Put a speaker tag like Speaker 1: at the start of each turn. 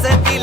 Speaker 1: se